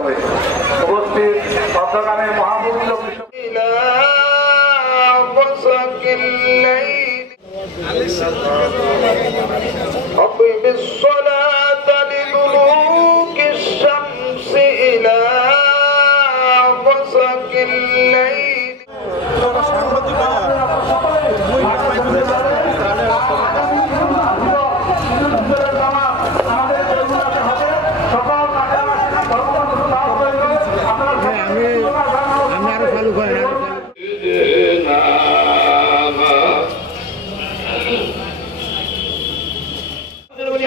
হবে। উপস্থিত অধ্যকানে মহাপবিত্র أقم الصلاة لدلوك الشمس إلى غسق الليل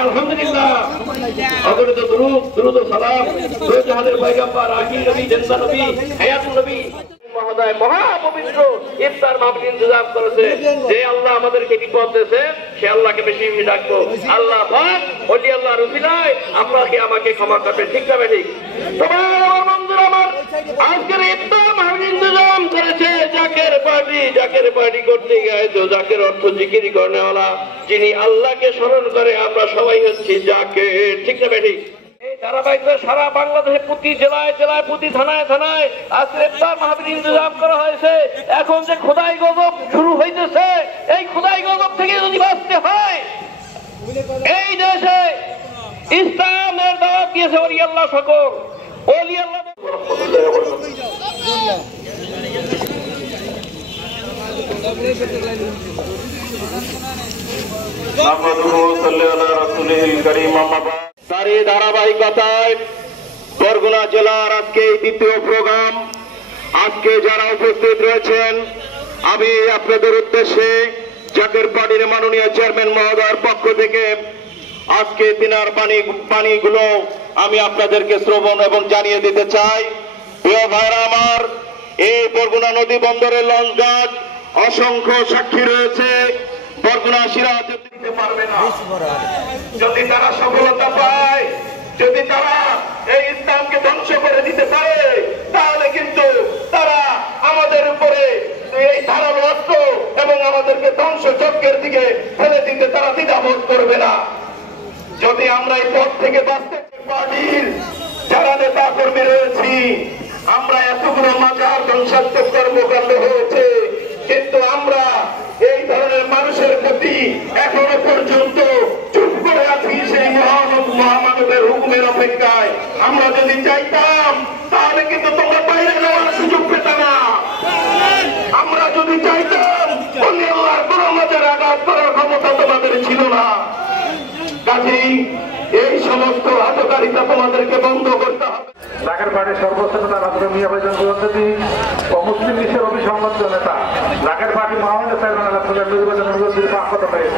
আলহামদুলিল্লাহ অগণিত দুরূদ ও সালাম দো জাহানের পয়গম্বর আখির নবী জিন্দা নবী হায়াতুন নবী মহোদয় মহাপবিত্র ইফতার মাহফিল ইন্তজাম করেছে। যে আল্লাহ আমাদেরকে বিপদ দিয়েছে সে আল্লাহকে বেশি বেশি ডাকবো। আল্লাহ পাক ওলি আল্লাহর উসিলায় আপনাকে আমাকে ক্ষমা করবেন। ঠিক না ঠিক? তোমার আমার বন্ধুরা আমার আজকের ইফতার মাহফিল ইন্তজাম করেছে জাকের পার্টি করতে গিয়ে তো জাকের অর্থ জিকির করনেওয়ালা, যিনি আল্লাহকে স্মরণ করে আমরা সবাই হচ্ছি জাকের। ঠিক না ঠিক? এই ধারাবাহিকভাবে সারা বাংলাদেশে প্রতি জেলায় জেলায় প্রতি থানায় থানায় আজকে ইফতার মাহফিল ইন্তজাম করা হয়েছে। এখন যে খোদাই গজব শুরু হইতেছে, এই খোদাই গজব থেকে যদি বাঁচতে হয়, এই দেশে ইসলামের দাওয়াত দিয়েছে ওলি আল্লাহ সকল ওলি আল্লাহ। তারই ধারাবাহিকতায় বরগুনা জেলার আজকে এই দ্বিতীয় প্রোগ্রাম। আজকে যারা উপস্থিত রয়েছেন, আমি আপনাদের উদ্দেশ্যে জাকের পার্টির মাননীয় চেয়ারম্যান মহোদয়ের পক্ষ থেকে আজকে তিনার পানিগুলো আমি আপনাদেরকে শ্রবণ এবং জানিয়ে দিতে চাই। প্রিয় ভাইরা আমার, এই বরগুনা নদী বন্দরের লঞ্চঘাট অসংখ্য সাক্ষী রয়েছে। বরগুনা সিরাজ দিতে পারবে না যদি তারা সফলতা পায়, যদি তারা এই ইসলামকে ধ্বংস করে দিতে পারে, তাহলে কিন্তু তারা আমাদের উপরে এই ধারালো অস্ত্র এবং আমাদেরকে ধ্বংস যজ্ঞের দিকে ফেলে দিতে তারা দ্বিধাবোধ করবে না। যদি আমরা এই পথ থেকে বাঁচতে পার্টির যারা নেতা কর্মী রয়েছি, আমরা এতগুলো মাজার ধ্বংসাত্মক কর্মকাণ্ড হয়েছে, কিন্তু আমরা এই ধরনের মানুষের প্রতি এখনো পর্যন্ত চুপ করে আছি সেই মহামানবের হুকুমের অপেক্ষায়। আমরা যদি চাইতাম তাহলে কিন্তু তোমরা বাইরে যাওয়ার সুযোগ পেত না। আমরা যদি চাইতাম অন্য আল্লাহর কোন মাজারে আঘাত করার ক্ষমতা তোমাদের ছিল না। কাজেই এই সমস্ত হতকারিতা তোমাদেরকে বন্ধ করতে হবে। জাকের পার্টির সর্বোচ্চ নেতা ডক্টর মিয়া ভাইজান গোলন্দি ও মুসলিম বিশ্বের অভিসংবাদিত নেতা জাকের পার্টি মহামান্য চেয়ারম্যান ডক্টর মিয়া ভাইজান গোলন্দির পক্ষ থেকে